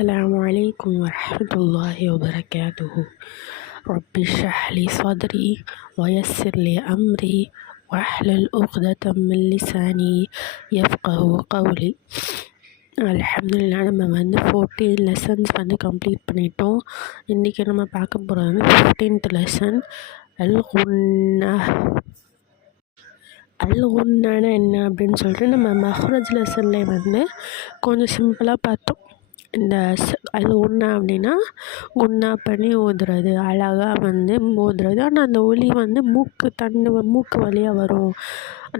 السلام عليكم ورحمة الله وبركاته رب اشرح لي صدري ويسر لي أمري واحلل عقدة من لساني يفقه قولي அல்ஹம்துலில்லா நம்ம வந்து ஃபோர்டீன் லெசன்ஸ் வந்து கம்ப்ளீட் பண்ணிட்டோம் இன்றைக்கி நம்ம பார்க்க போகிறது வந்து ஃபிஃப்டீன்த் லெசன் அல் குன்னா அல் குன்னானா என்ன அப்படின்னு சொல்லிட்டு நம்ம மஹ்ரஜ் லெசன்லேயே வந்து கொஞ்சம் சிம்பிளாக பார்த்தோம் இந்த அது ஒன்றா அப்படின்னா ஒன்றா பண்ணி ஊதுறது அழகாக வந்து ஊதுறது. ஆனால் அந்த ஒளி வந்து மூக்கு தண்டு மூக்கு வழியாக வரும்.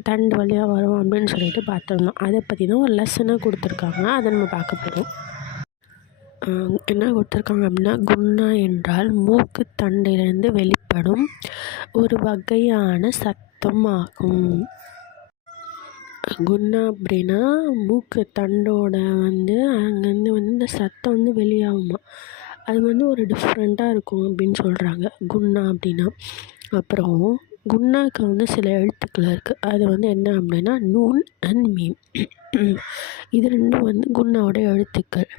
தண்டு வழியாக வரும் அப்படின்னு சொல்லிட்டு பார்த்துருந்தோம். அதை பற்றி தான் ஒரு லெசனாக கொடுத்துருக்காங்க. அதை நம்ம பார்க்க போகிறோம் என்ன கொடுத்துருக்காங்க அப்படின்னா குன்னா என்றால் மூக்கு தண்டிலிருந்து வெளிப்படும் ஒரு வகையான சத்தமாகும் குன்னா அப்படின்னா மூக்கு தண்டோட வந்து அங்கேருந்து வந்து இந்த சத்தம் வந்து வெளியாகுமா? அது வந்து ஒரு டிஃப்ரெண்ட்டாக இருக்கும் அப்படின்னு சொல்கிறாங்க குன்னா அப்படின்னா. அப்புறம் குன்னாக்கு வந்து சில எழுத்துக்கள் இருக்குது அது வந்து என்ன அப்படின்னா நூன் அண்ட் மீம். இது ரெண்டும் வந்து குன்னாவோட எழுத்துக்கள்.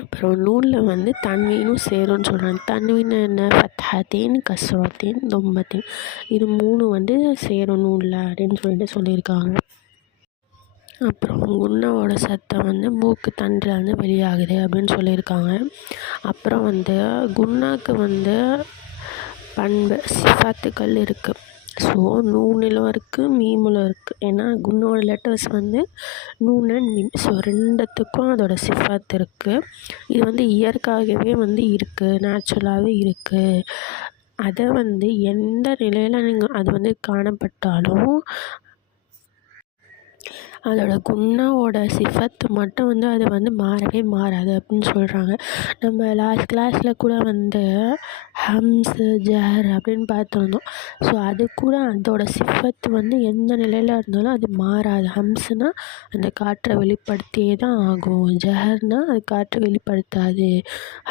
அப்புறம் நூலில் வந்து தன்வீனும் சேரும்னு சொல்கிறாங்க தன்வீன் என்ன? ஃபத்ஹத்தீன் கஸ்வாத்தேன் தொம்பத்தேன் இது மூணு வந்து சேரும் நூலில் அப்படின்னு சொல்லிட்டு சொல்லியிருக்காங்க. அப்புறம் குன்னாவோட சத்தம் வந்து மூக்கு தண்டிலேருந்து வந்து வெளியாகுது அப்படின்னு சொல்லியிருக்காங்க. அப்புறம் வந்து குன்னாக்கு வந்து பண்பு சிஃபாத்துக்கள் இருக்குது ஸோ நூனிலும் இருக்குது மீமிலும் இருக்குது ஏன்னா குன்னோட லெட்டர்ஸ் வந்து நூன் அண்ட் மீம் ஸோ ரெண்டுத்துக்கும் அதோட சிஃபாத் இருக்குது இது வந்து இயற்காகவே வந்து இருக்குது நேச்சுரலாகவே இருக்குது அதை வந்து எந்த நிலையில் நீங்கள் அது வந்து காணப்பட்டாலும் அதோடய குன்னாவோட சிஃபத்து மட்டும் வந்து அது வந்து மாறவே மாறாது அப்படின்னு சொல்கிறாங்க நம்ம லாஸ்ட் கிளாஸில் கூட வந்து ஹம்ஸ் ஜஹர் அப்படின்னு பார்த்துருந்தோம். ஸோ அது கூட அதோட சிஃபத்து வந்து எந்த நிலையில் இருந்தாலும் அது மாறாது. ஹம்ஸுனால் அந்த காற்றை வெளிப்படுத்தியே தான் ஆகும். ஜஹர்னால் அது காற்றை வெளிப்படுத்தாது.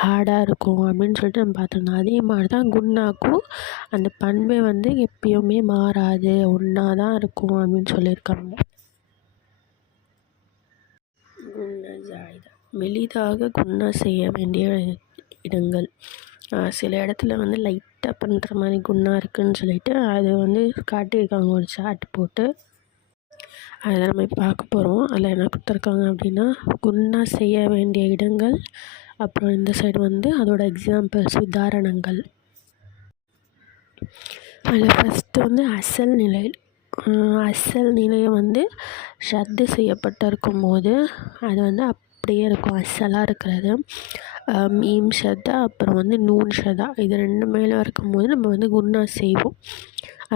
ஹார்டாக இருக்கும் அப்படின்னு சொல்லிட்டு நம்ம பார்த்துருந்தோம். அதே மாதிரி தான் குன்னாக்கும் அந்த பண்பே வந்து எப்பயுமே மாறாது. ஒன்றா தான் இருக்கும் அப்படின்னு சொல்லியிருக்காங்க. மெலிதாக குன்னா செய்ய வேண்டிய இடங்கள். சில இடத்துல வந்து லைட்டாக பண்ணுற மாதிரி குன்னா இருக்குதுன்னு சொல்லிட்டு அது வந்து காட்டியிருக்காங்க. ஒரு சார்ட் போட்டு. அதை நம்ம பார்க்க போகிறோம் அதில் என்ன கொடுத்துருக்காங்க அப்படின்னா குன்னா செய்ய வேண்டிய இடங்கள். அப்புறம் இந்த சைடு வந்து அதோடய எக்ஸாம்பிள்ஸ் உதாரணங்கள். அதில் ஃபஸ்ட்டு வந்து அசல் நிலை. அசல் நிலையை வந்து ஷத்து செய்யப்பட்டு போது அது வந்து அப்படியே இருக்கும். அசலாக இருக்கிறது. மீம் ஷதா அப்புறம் வந்து நூன் ஷதா இது ரெண்டு மேலே இருக்கும்போது நம்ம வந்து குன்னா செய்வோம்.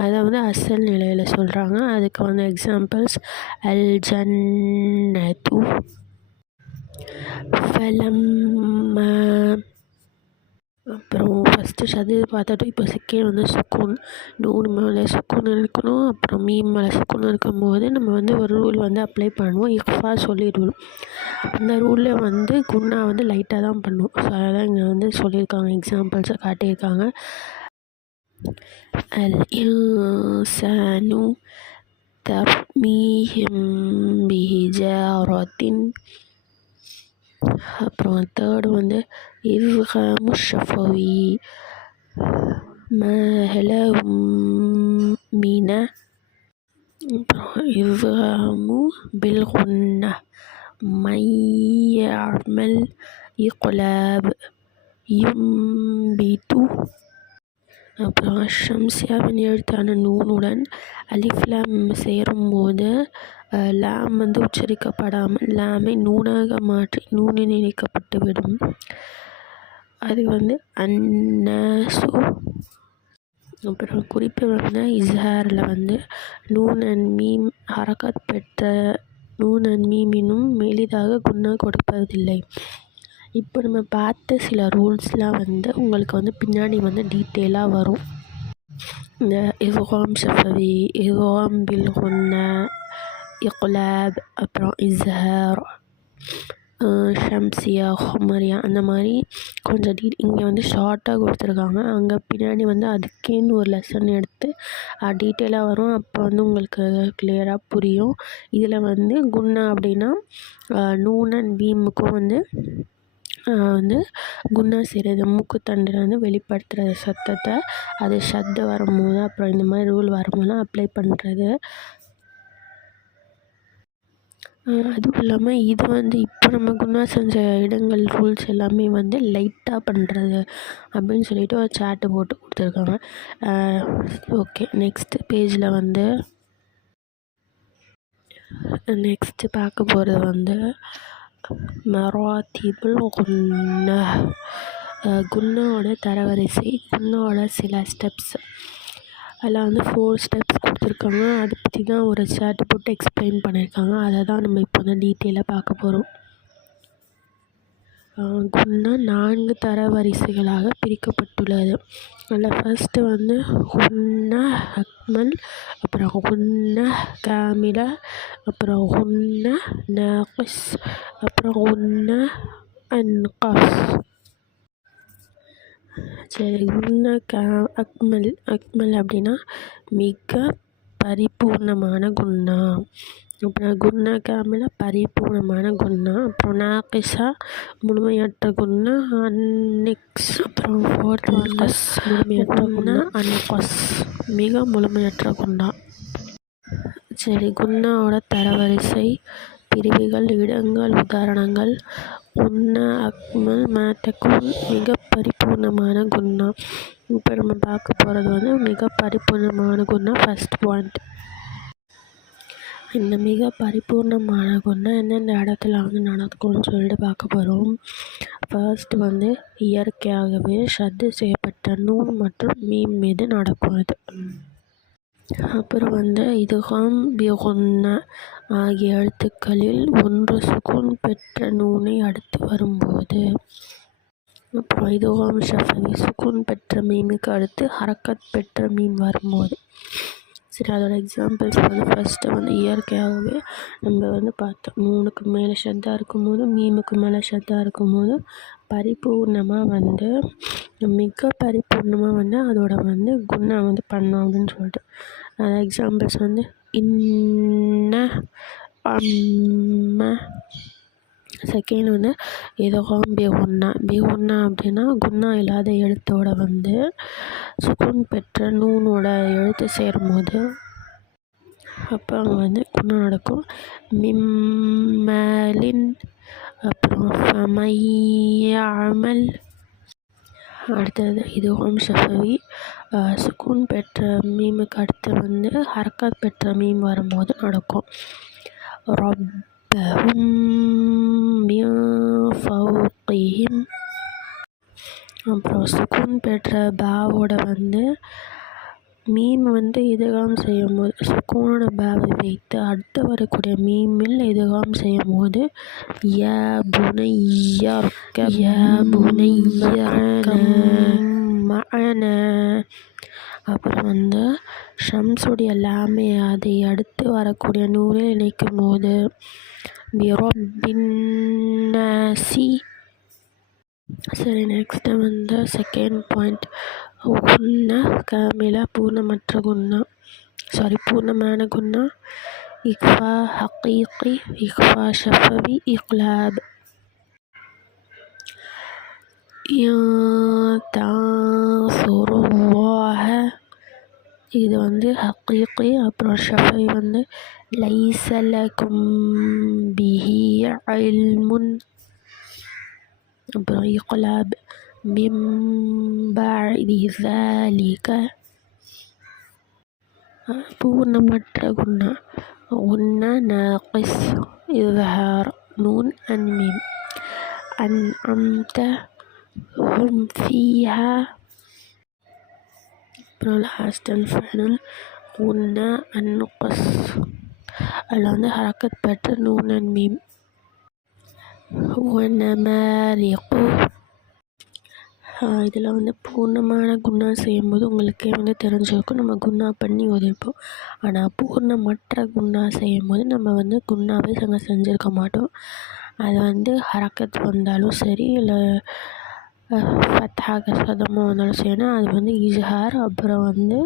அதை வந்து அசல் நிலையில் சொல்கிறாங்க அதுக்கு வந்து எக்ஸாம்பிள்ஸ் அல் ஜன்னது. ஃபலம் அப்புறம் ஃபஸ்ட்டு ஷது பார்த்துட்டு இப்போ செகண்ட் வந்து சுக்கூன் நூறு மேலே சுக்கூன் இருக்கணும். அப்புறம் மீம் மேலே சுக்கூன் இருக்கும்போது நம்ம வந்து ஒரு ரூல் வந்து அப்ளை பண்ணுவோம். இஃபா சொல்லிடுவோம். அந்த ரூலில் வந்து குன்னா வந்து லைட்டாக தான் பண்ணுவோம். ஸோ அதான் இங்கே வந்து சொல்லியிருக்காங்க. எக்ஸாம்பிள்ஸை காட்டியிருக்காங்க. அல் இன்சானு தர்மீஹிம் பிஹிஜாரத்தின் அப்புறம் தேர்டு வந்து إرغام الشفوي ما هلا من إرغام بالغنة من يعمل إقلاب ينبت அப்புறம் ஷம்சியாவின் எழுத்தான நூனுடன் அலிஃப்லாம் சேரும்போது லாம் வந்து உச்சரிக்கப்படாமல் லாமை நூனாக மாற்றி நூனில் இணைக்கப்பட்டுவிடும் அது வந்து அன்னசு. அப்புறம் குறிப்பு வந்து இஸ்ஹாரில் வந்து நூன் அண்ட் மீம் ஹரக்கத் பெற்ற நூன் அண்ட் மீமினும் எளிதாக குன்னா கொடுப்பதில்லை. இப்போ நம்ம பார்த்த சில ரூல்ஸ்லாம் வந்து உங்களுக்கு வந்து பின்னாடி வந்து டீட்டெயிலாக வரும். இந்த இஹாம் ஷஃபவி இஹாம் பில் குன்னா இக்லாப் அப்புறம் இஸ்ஹர் ஷம்சியா ஹொமரியா அந்த மாதிரி கொஞ்சம் டீ இங்கே வந்து ஷார்ட்டாக கொடுத்துருக்காங்க. அங்கே பின்னாடி வந்து அதுக்கேன்னு ஒரு லெசன் எடுத்து டீட்டெயிலாக வரும். அப்போ வந்து உங்களுக்கு கிளியராக புரியும். இதில் வந்து குன்னா அப்படின்னா நூன் அண்ட் பீமுக்கும் வந்து வந்து குன்னா செய்கிறது மூக்குத்தண்டில் வந்து வெளிப்படுத்துகிற சத்தத்தை. அது சத்தம் வரும்போது அப்புறம் இந்த மாதிரி ரூல் வரும்போதெல்லாம் அப்ளை பண்ணுறது அதுவும் இல்லாமல் இது வந்து இப்போ நம்ம குணா செஞ்ச இடங்கள் ரூல்ஸ் எல்லாமே வந்து லைட்டாக பண்ணுறது அப்படின்னு சொல்லிட்டு ஒரு சாட்டு போட்டு கொடுத்துருக்காங்க. ஓகே நெக்ஸ்ட்டு பேஜில் வந்து நெக்ஸ்ட்டு பார்க்க போகிறது வந்து மராத்திபுல் குன்னா குன்னாவோட தரவரிசை குன்னாவோட சில ஸ்டெப்ஸ் அதில் வந்து ஃபோர் ஸ்டெப்ஸ் கொடுத்துருக்காங்க. அதை பற்றி தான் ஒரு சார்ட் போட்டு எக்ஸ்பிளைன் பண்ணியிருக்காங்க. அதை தான் நம்ம இப்போ வந்து டீட்டெயிலாக பார்க்க போகிறோம் குன்னா நான்கு தரவரிசைகளாக பிரிக்கப்பட்டுள்ளது. அதில் ஃபஸ்ட்டு வந்து ஹுன்ன அக்மல் அப்புறம் ஹுன்ன காமிலா அப்புறம் ஹுன்ன நாகிஸ் அப்புறம் ஹுன்ன அன்கஸ். சரி ஹுன்ன கா அக்மல் அக்மல் அப்படின்னா மிக பரிபூர்ணமான குன்னா குன்னா காமில பரிபூர்ணமான குன்னா அப்புறம் நாகிஸா முழுமையற்ற குன்னா அன்னிக்ஸ். அப்புறம் ஃபோர்த் அன்கஸ் முழுமையற்ற குன்னா அன்கஸ் மிக முழுமையற்ற குன்னா சரி குன்னாவோட தரவரிசை பிரிவுகள் இடங்கள் உதாரணங்கள். குன்னா அக்மல் மேத்தகுன் மிக பரிபூர்ணமான குன்னா இப்போ நம்ம பார்க்க போகிறது வந்து மிக பரிபூர்ணமான குன்னா ஃபஸ்ட் பாயிண்ட் இந்த மிக பரிபூர்ணமான குன்னா எந்தெந்த இடத்துல வந்து நடக்கும்னு சொல்லிட்டு பார்க்க போகிறோம் ஃபர்ஸ்ட் வந்து இயற்கையாகவே ஷத்து செய்யப்பட்ட நூல் மற்றும் மீன் மீது நடக்கும் அது அப்புறம் வந்து இதுகாம் பிகுன்ன ஆகிய எழுத்துக்களில் ஒன்று சுகுன் பெற்ற நூனை அடுத்து வரும்போது. அப்புறம் இதுகாம் ஷஃபி சுகுன் பெற்ற மீனுக்கு அடுத்து ஹரக்கத் பெற்ற மீன் வரும்போது. சரி அதோட எக்ஸாம்பிள்ஸ் வந்து ஃபஸ்ட்டு வந்து இயற்கையாகவே நம்ம வந்து பார்த்தோம். மூணுக்கு மேலே ஷத்தா இருக்கும்போது மீமுக்கு மேலே ஷத்தா இருக்கும்போது பரிபூர்ணமாக வந்து மிக பரிபூர்ணமாக வந்து அதோட வந்து குணம் வந்து பண்ணோம் அப்படின்னு சொல்லிட்டு எக்ஸாம்பிள்ஸ் வந்து இன்ன அம்ம செகண்ட் வந்து இதகம் பி பிகுன்னா அப்படின்னா குன்னா இல்லாத எழுத்தோட வந்து சுகுன் பெற்ற நூனோட எழுத்து சேரும்போது அப்போ அங்கே வந்து குன்னா நடக்கும். மிம்மலின் அப்புறம் ஃபமையாமல். அடுத்தது இது ஹோம் ஷஃபவி. சுக்கூன் பெற்ற மீமுக்கு அடுத்து வந்து ஹர்கத் பெற்ற மீம் வரும்போது நடக்கும். ரப்பஹும் மின் ஃபௌகிஹிம் அப்புறம் சுக்கூன் பெற்ற பாவோட வந்து மீம் வந்து இதுகாம் செய்யும்போது சுக்கூனோட பாவை வைத்து அடுத்து வரக்கூடிய மீமில் இதுகாம் செய்யும்போது யா புனையர்க்க யா புனையர்க்க மஅன அப்புறம் வந்து ஷம்ஸுடைய லாமை அதை அடுத்து வரக்கூடிய நூலில் இணைக்கும் போது பின்னசி சரி நெக்ஸ்ட்டு வந்து செகண்ட் பாயிண்ட் குன்னா காமிலா பூர்ணமற்ற குன்னா சாரி பூர்ணமான குன்னா இக்ஃபா ஹக்கீக்கி இக்ஃபா ஷஃபவி இக்லாப். தாசுருல்லாஹ இது வந்து ஹக்கீகி அப்புறம் ஷஃபவி வந்து லைசலக்கும் பிஹி இல்முன் அப்புறம் இக்லாப் من بعد ذلك பூர்ணமற்ற குன்னா குன்னா நாகிஸ் இஸ்ஹார் நூன் அன் மீம் أنعمت ஹோம் ஃபியா அப்புறம் லாஸ்ட் அண்ட் ஃபைனல் உன்ன அண்ட் அதில் வந்து ஹரக்கத் பெற்ற நூன் அண்ட் மீம் ஒன்னமரிக்கு இதில் வந்து பூர்ணமான குண்ணா செய்யும்போது உங்களுக்கே வந்து தெரிஞ்சிருக்கும். நம்ம குண்ணா பண்ணி ஒதுப்போம் ஆனால் பூர்ணமற்ற குண்ணா செய்யும்போது நம்ம வந்து குண்ணாவே நாங்கள் செஞ்சுருக்க மாட்டோம். அது வந்து ஹரக்கத் வந்தாலும் சரி இல்லை ஃபத்தாக சதமோ வந்தாலும் சரினா அது வந்து இஜஹார் அப்புறம் வந்து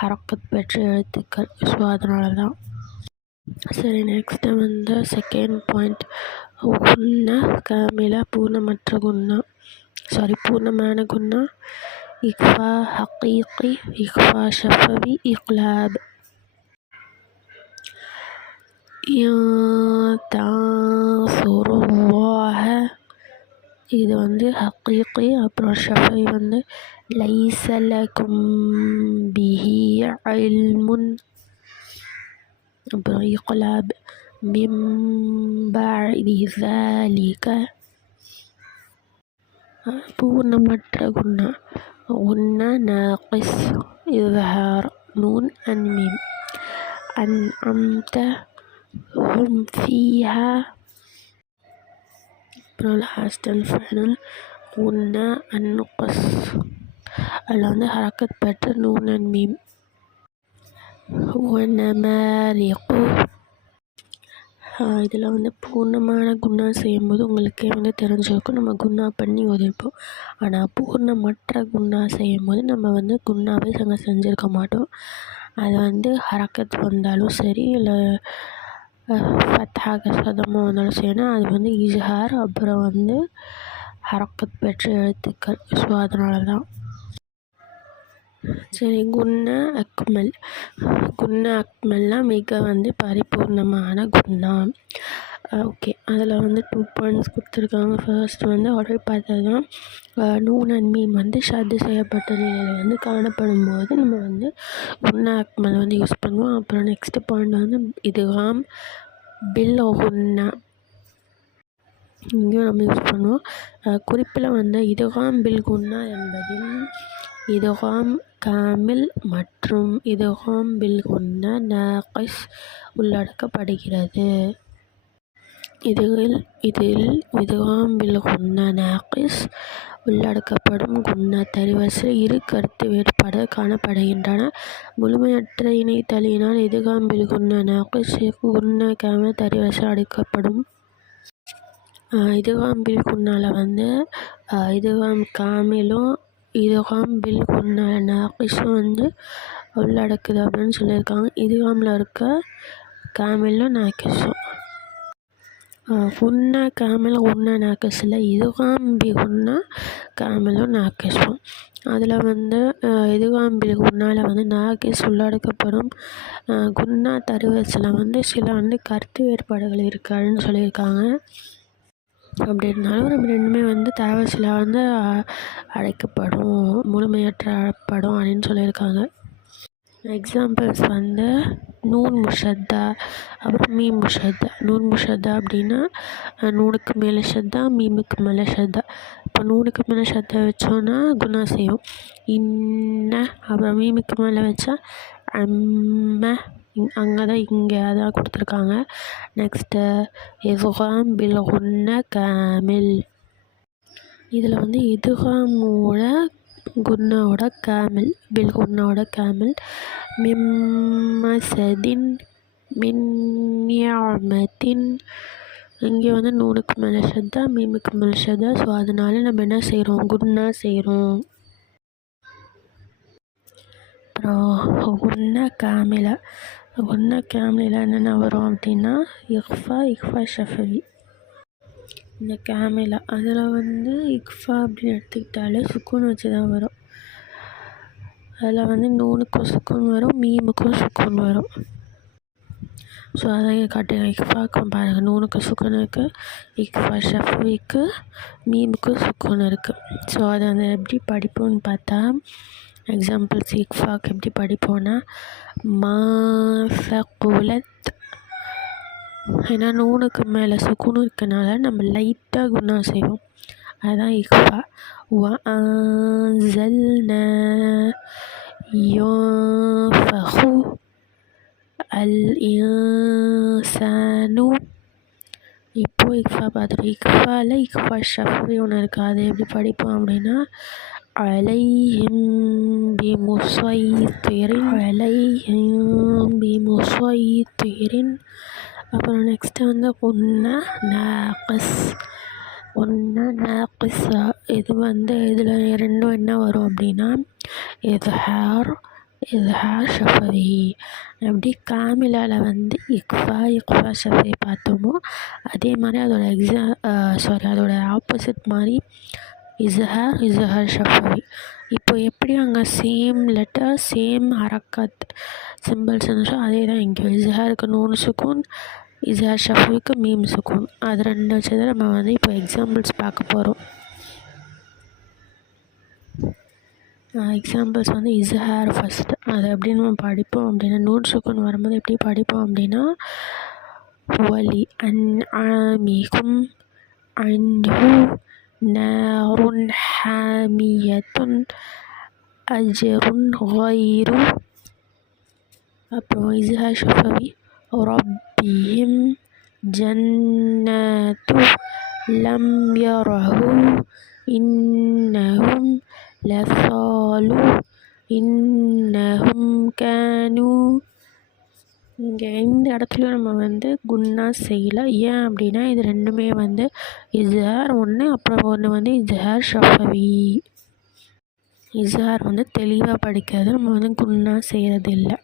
ஹரக்கத் பெற்ற எழுத்துக்கள். ஸோ அதனால தான் சரி நெக்ஸ்ட்டு வந்து செகண்ட் பாயிண்ட் குன்னா காமிலா பூர்ணமற்ற குன்னா. சாரி பூர்ணமான குன்னா. இக்ஃபா ஹக்கீக்கி இக்ஃபா ஷஃபவி இக்லாப். தாசுருல்லாஹ இது வந்து ஹக்கீக்கி அப்புறம் ஷஃபவி வந்து லைசலக்கும் பிஹி இல்முன் அப்புறம் இக்லாப் மின் பஅதி ذلك பூர்ணமற்ற குன்னா குன்னா நாகிஸ் இஸ்ஹார் நூன் அண்ட் மீம் அன்அம்த ஹும் ஃபீஹா அப்புறம் லாஸ்ட் அண்ட் ஃபைனல் குன்னா அன்கஸ் அதில் வந்து ஹரக்கத் பெற்ற நூன் அண்ட் மீம் ஒன்னமாரிக்கு இதில் வந்து பூர்ணமான குண்ணா செய்யும்போது உங்களுக்கே வந்து தெரிஞ்சிருக்கும். நம்ம குண்ணா பண்ணி ஓதிருப்போம் ஆனால் பூர்ணமற்ற குண்ணா செய்யும்போது நம்ம வந்து குண்ணாவே நாங்கள் செஞ்சுருக்க மாட்டோம். அது வந்து ஹரக்கத் வந்தாலும் சரி இல்லை ஃபத்தாக சதமோ வந்தாலும் சரினா அது வந்து இஜஹார். அப்புறம் வந்து ஹரக்கத் பெற்ற எழுத்துக்கள். ஸோ அதனால தான் சரி குன்னா அக்மல். குன்னா அக்மல்னா மிக வந்து பரிபூர்ணமான குன்னா ஓகே அதில் வந்து டூ பாயிண்ட்ஸ் கொடுத்துருக்காங்க. ஃபர்ஸ்ட் வந்து உடல் பார்த்தது தான் நூன் அண்ட் வந்து ஷத்து செய்யப்பட்ட நிலையில் வந்து காணப்படும் போது நம்ம வந்து குன்னா அக்மல் வந்து யூஸ் பண்ணுவோம். அப்புறம் நெக்ஸ்ட் பாயிண்ட் வந்து இதுகாம் பில் குன்னா இங்கேயும் நம்ம யூஸ் பண்ணுவோம். குறிப்பில் வந்து இதுகாம் பில் குன்னா என்பதில் இதுகாம் காமில் மற்றும் இதுகாம் பில் குன்னா நாகிஸ் உள்ளடக்கப்படுகிறது. இதில் இதில் இதுகாம் பில் நாகிஸ் உள்ளடக்கப்படும் குன்ன தரிவரிசையில் இரு கருத்து வேறுபாடு காணப்படுகின்றன. முழுமையற்ற இணைத்தலினால் எதுகாம்பில் குன்ன நாகிஸ் குன்ன காமில் தரிவரிசையில் அடுக்கப்படும். இதுகாம்பில் குன்னால் வந்து இதுகாம் காமிலும் இதுகாம் பில் குன்னால நாகிஸும் வந்து உள்ளடக்குது அப்படின்னு சொல்லியிருக்காங்க. இதுகாமில் இருக்க கேமிலும் நாகிஸும் குன்னா காமில் உன்ன நாகிஸில் இதுகாம் பி குன்னா காமிலும் நாகிஸும் அதில் வந்து இதுகாம் பில் குன்னால வந்து நாகேஷ் உள்ளடக்கப்படும் குன்னா தருவரிசையில் வந்து சில வந்து கருத்து வேறுபாடுகள் இருக்காதுன்னு சொல்லியிருக்காங்க. அப்படி இருந்தாலும் நம்ம ரெண்டுமே வந்து தரவரிசையில் வந்து அழைக்கப்படும் முழுமையற்றப்படும் அப்படின்னு சொல்லியிருக்காங்க. எக்ஸாம்பிள்ஸ் வந்து நூன் முஷத்தா அப்புறம் மீம் முஷத்தா. நூன் முஷத்தா அப்படின்னா நூனுக்கு மேலே ஷத்தா மீமுக்கு மேலே ஷத்தா. இப்போ நூனுக்கு மேலே ஷத்தா வச்சோன்னா குணா செய்யும். இன்ன அப்புறம் மீமுக்கு மேலே வச்சா அம்ம இங் அங்கே தான் இங்கே அதான் கொடுத்துருக்காங்க. நெக்ஸ்ட்டு இதுகாம் பில் குன்ன கேமில். இதில் வந்து இதுகாமோட குன்னாவோட கேமில் பில் குன்னாவோட கேமில். மிம்மசதின் மின் இங்கே வந்து நூனுக்கு மேலே ஷத்தா மீமுக்கு மேலே ஸோ அதனால நம்ம என்ன செய்கிறோம் குன்னா செய்கிறோம் அப்புறம் குன்னா காமில. ஒன்றா காமில என்னென்ன வரும் அப்படின்னா இக்ஃபா இஃபா ஷஃபவி இந்த கேமிலா. அதில் வந்து இக்ஃபா அப்படின்னு எடுத்துக்கிட்டாலே சுக்கூன் வச்சு தான் வரும். அதில் வந்து நூனுக்கும் சுக்கூன் வரும் மீமுக்கும் சுக்கூன் வரும். ஸோ அதான் இங்கே காட்டுங்க இக்ஃபாக்கும் பாருங்கள் நூனுக்கு சுக்கூன் இருக்குது இக்ஃபா ஷஃபிக்கு மீமுக்கும் சுக்குன் இருக்குது ஸோ அதை வந்து எப்படி படிப்போம்னு பார்த்தா எக்ஸாம்பிள்ஸ் இக்ஃபாக்கு எப்படி படிப்போம்னா மா ஃபகுலத் ஏன்னா நூனுக்கு மேலே சுக்குனு இருக்கனால நம்ம லைட்டாக குணா செய்வோம் அதுதான் இக்ஃபா وأنزلنا ينفخ الإنسان இப்போ இக்ஃபா பார்த்துட்டு இக்ஃபாவில் இக்ஃபா ஷஃபி ஒன்று இருக்குது அதை எப்படி படிப்போம் அப்படின்னா عليهم بمسيطر عليهم بمسيطر அப்புறம் நெக்ஸ்ட்டு வந்து ஒன்று நாகஸ் ஒன்று நாகஸா இது வந்து இதில் ரெண்டும் என்ன வரும் அப்படின்னா இத்ஹார் இஸ்ஹார் ஷஃபவி எப்படி காமிலாவில் வந்து இக்ஃபா இக்ஃபா ஷஃபி பார்த்தோமோ அதே மாதிரி அதோட எக்ஸா சாரி அதோட ஆப்போசிட் மாதிரி இஸ்ஹார் இஸ்ஹார் ஷஃபவி. இப்போ எப்படி அங்கே சேம் லெட்டர் சேம் ஹரக்கத் சிம்பிள்ஸ் இருந்துச்சோ அதே தான் இங்கே. இஸ்ஹாருக்கு நூன் சுக்கூன் இஸ்ஹார் ஷஃபவிக்கு மீம் சுக்கூன் அது ரெண்டு வச்சு தான் நம்ம வந்து இப்போ எக்ஸாம்பிள்ஸ் பார்க்க போகிறோம் எக்ஸாம்பிள்ஸ் வந்து இஸ்ஹார் ஃபஸ்ட்டு அதை எப்படி நம்ம படிப்போம் அப்படின்னா நூன் சுக்குன் வரும்போது எப்படி படிப்போம் அப்படின்னா வலி அன் ஆமிகும் அன்ஹு نار حامية أجر غير موعظها شفوي ربهم جنات لم يرهوا إنهم لصالوا إنهم كانوا இங்கே எந்த இடத்துலையும் நம்ம வந்து குன்னா செய்யலை. ஏன் அப்படின்னா இது ரெண்டுமே வந்து இஸ்ஹார் ஒன்று அப்புறம் ஒன்று வந்து இஸ்ஹார் ஷஃபவி இஸ்ஹார் வந்து தெளிவாக படிக்கிறது நம்ம வந்து குன்னா செய்கிறது இல்லை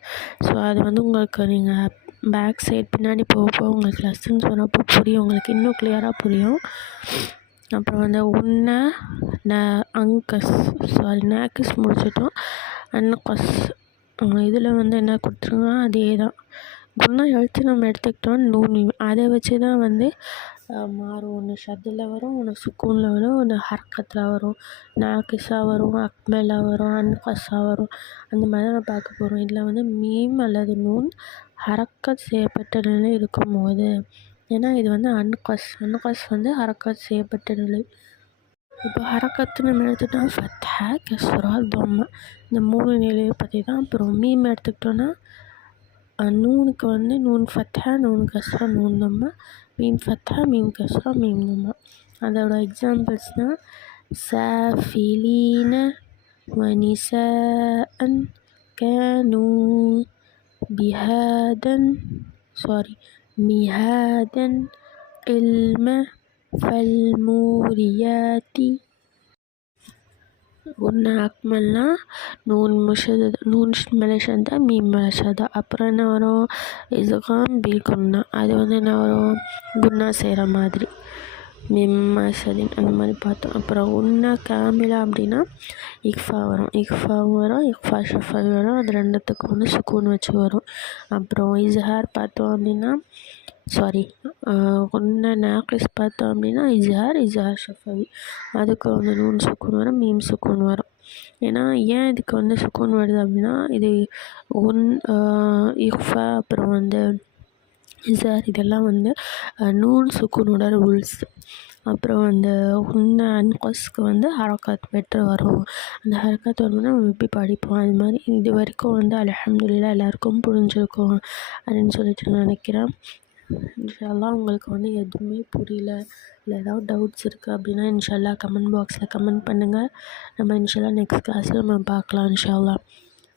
ஸோ அது வந்து உங்களுக்கு நீங்கள் பேக் சைட் பின்னாடி போக போக உங்களுக்கு லெசன்ஸ் வரப்போ புரியும். உங்களுக்கு இன்னும் கிளியராக புரியும். அப்புறம் வந்து உன்ன ந அங்கஸ் சாரி நேக்கஸ் முடிச்சிட்டோம். அன்னகஸ் இதில் வந்து என்ன கொடுத்துருங்கன்னா அதே தான் குணா எழுத்து நம்ம எடுத்துக்கிட்டோம் நூன் அதை வச்சு தான் வந்து மாறும். ஒன்று ஷத்தில் வரும் ஒன்று சுக்கூனில் வரும் ஒன்று ஹர்க்கத்தில் வரும். நாக்கிஸாக வரும் அக்மலாக வரும் அன்கஸாக வரும். அந்த மாதிரி தான் நம்ம பார்க்க போகிறோம் இதில் வந்து மீம் அல்லது நூன் ஹரக்கத் செய்யப்பட்ட நிலை இருக்கும் போது ஏன்னா இது வந்து அன்கஸ் அன்கஸ் வந்து ஹரக்கத் செய்யப்பட்ட நிலை. இப்போ ஹரக்கத்து நம்ம எடுத்துக்கிட்டோம் ஃபத்தா கெஸ்ரா தொம்மை இந்த மூணு நிலையை பற்றி தான் அப்புறம் மீம் எடுத்துக்கிட்டோன்னா நூனுக்கு வந்து noon Fatah noon கஸ்ரா noon தொம்மை meme Fatah meme கஸ்ரா meme தொம்மை அதோட எக்ஸாம்பிள்ஸ்னால் சாஃபிலீன ونساء كانوا بهذا சாரி مهادا علم ஃபல்மூரியாத்தி ஒன்று அக்மல்னா நூன் முஷத நூன் மேலே சந்தா மீம் மேலே சதா அப்புறம் என்ன வரும் இதுகாம் பில்குன்னா அது வந்து என்ன வரும் குன்னா செய்கிற மாதிரி மிம்மா சதீன் அந்த மாதிரி பார்த்தோம். அப்புறம் உன்னா கேமிலா அப்படின்னா இக்ஃபா வரும். இக்ஃபாவும் வரும் இக்ஃபா ஷஃபா வரும். அது ரெண்டுத்துக்கும் வந்து சுக்கூன் வச்சு வரும். அப்புறம் இஸ்ஹார் பார்த்தோம் அப்படின்னா சாரி ஒன்று நாக்லிஸ் பார்த்தோம் அப்படின்னா இஸ்ஹார் இஸ்ஹார் ஷஃபவி அதுக்கு வந்து நூன் சுக்கூன் வரும் மீம் சுக்கூன் வரும். ஏன்னா ஏன் இதுக்கு வந்து சுக்கூன் வருது அப்படின்னா இது ஒன் இஃபா அப்புறம் வந்து இசார் இதெல்லாம் வந்து நூன் சுக்குனோட ரூல்ஸ். அப்புறம் அந்த உன்ன அன்கொஸ்க்கு வந்து ஹரக்காத் பெற்று வரும் அந்த ஹரக்காத் வரும்போது நம்ம எப்படி படிப்போம்? அது மாதிரி இது வரைக்கும் வந்து அலமதுல்லா எல்லாருக்கும் புரிஞ்சிருக்கும் அப்படின்னு சொல்லிட்டு நினைக்கிறேன். இன்ஷால்லா உங்களுக்கு வந்து எதுவுமே புரியல இல்லை ஏதாவது டவுட்ஸ் இருக்குது அப்படின்னா இன்ஷால்லா கமெண்ட் பாக்ஸில் கமெண்ட் பண்ணுங்கள் நம்ம இன்ஷால்லா நெக்ஸ்ட் கிளாஸில் நம்ம பார்க்கலாம் இன்ஷால்லா